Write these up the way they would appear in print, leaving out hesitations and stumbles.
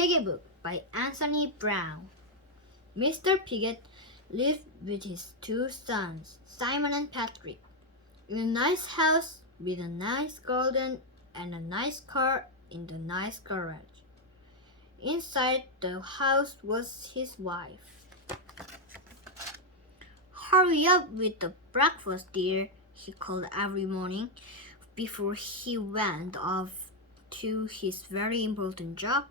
Piggybook by Anthony Browne. Mr. Pigget lived with his two sons, Simon and Patrick, in a nice house with a nice garden and a nice car in the nice garage. Inside the house was his wife. "Hurry up with the breakfast, dear," he called every morning before he went off to his very important job.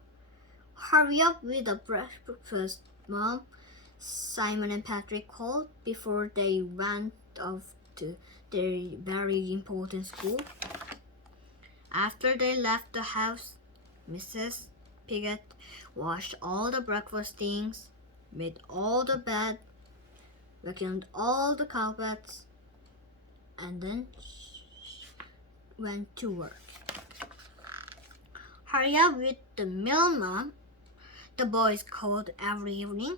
"Hurry up with the breakfast, Mom," Simon and Patrick called before they went off to their very important school. After they left the house, Mrs. Pigget washed all the breakfast things, made all the bed, vacuumed all the carpets, and then went to work. "Hurry up with the meal, Mom," the boys called every evening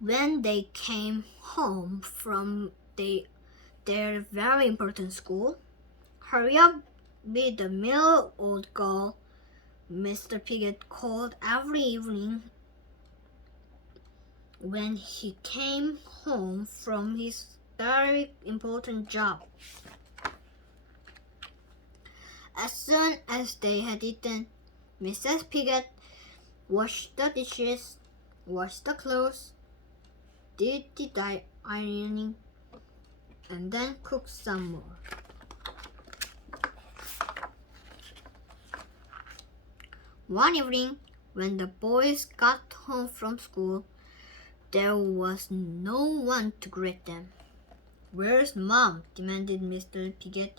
when they came home from their very important school. "Hurry up with the meal, old girl," Mr. Pigget called every evening when he came home from his very important job. As soon as they had eaten, Mrs. Pigget washed the dishes, washed the clothes, did the ironing, and then cooked some more. One evening, when the boys got home from school, there was no one to greet them. "Where's Mom?" demanded Mr. Pigget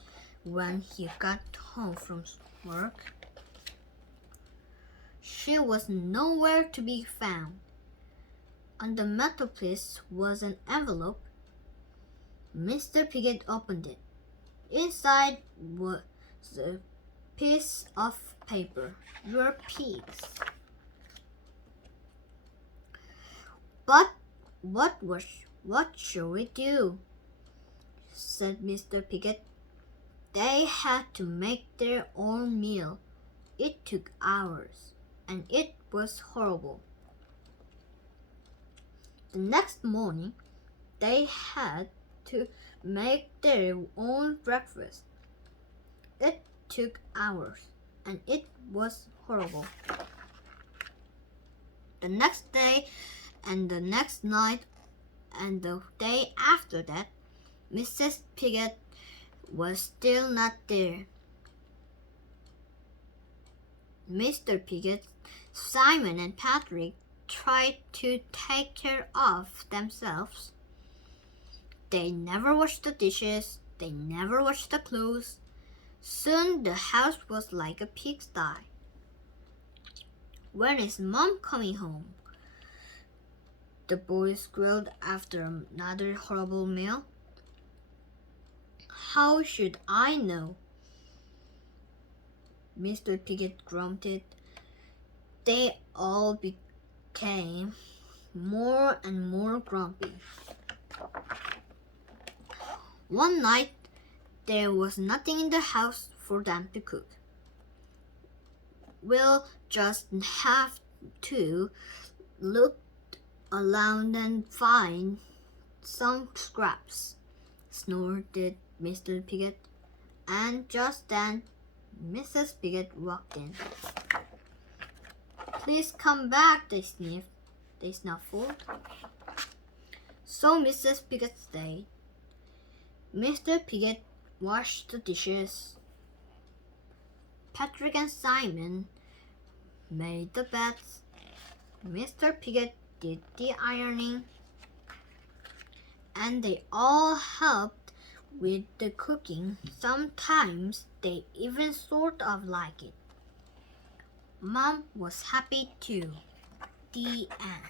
when he got home from work. She was nowhere to be found. On the mantelpiece was an envelope. Mr. Pigget opened it. Inside was a piece of paper. "Your pigs." "But what shall we do?" said Mr. Pigget. They had to make their own meal. It took hours, and it was horrible. The next morning, they had to make their own breakfast. It took hours, and it was horrible. The next day, and the next night, and the day after that, Mrs. Pigget was still not there. Mr. Pigget, Simon, and Patrick tried to take care of themselves. They never washed the dishes. They never washed the clothes. Soon the house was like a pigsty. "When is Mom coming home?" the boys squealed after another horrible meal. "How should I know?" Mr. Pigget grunted. They all became more and more grumpy. One night, there was nothing in the house for them to cook. "We'll just have to look around and find some scraps," snorted Mr. Pigget. And just then, Mrs. Pigget walked in. "Please come back," they sniffed. They snuffled. So Mrs. Pigget stayed. Mr. Pigget washed the dishes. Patrick and Simon made the beds. Mr. Pigget did the ironing. And they all helped with the cooking. Sometimes they even sort of liked it. Mom was happy too. The end.